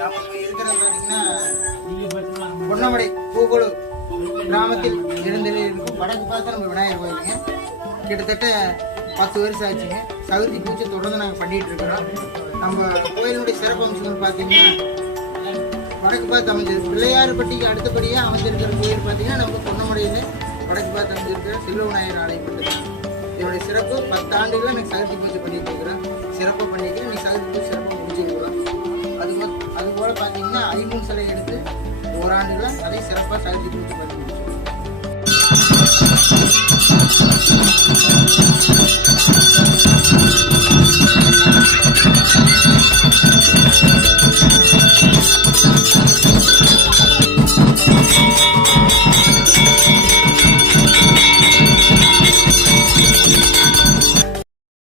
இருக்கிற பார்த்தீங்கன்னா பொன்னமடை பூகோளு கிராமத்தில் இருந்ததில் இருக்கும் வடக்கு பார்த்து நம்ம விநாயகர் கோயிலுங்க. கிட்டத்தட்ட 10 வருஷம் ஆச்சுங்க. சதுர்த்தி பூஜை தொடர்ந்து நாங்கள் பண்ணிட்டு இருக்கிறோம். நம்ம கோயிலுடைய சிறப்பு அம்சங்கள் பார்த்தீங்கன்னா வடக்கு பார்த்து அமைஞ்சிருக்கு. பிள்ளையார்பட்டிக்கு அடுத்தபடியாக அமைஞ்சிருக்கிற கோயில் பார்த்தீங்கன்னா நம்ம பொன்னமடையில் வடக்கு பார்த்து அமைஞ்சிருக்கிற செல்வ விநாயகர் ஆலயம் மட்டும்தான். இதனுடைய சிறப்பு 10 ஆண்டுகளாக எனக்கு சதுர்த்தி பூஜை பண்ணிட்டு இருக்கிறேன். சிறப்பாக பண்ணிக்கிறேன். நீ சதுர்த்தி பூஜை சிறப்பாக முடிச்சுருக்கலாம். அதுபோல் பார்த்தீங்கன்னா 5 சிலை எடுத்து ஓராண்டுகளாக அதை சிறப்பாக சதுர்த்தி பூஜை பண்ணி முடிச்சிருக்கோம்.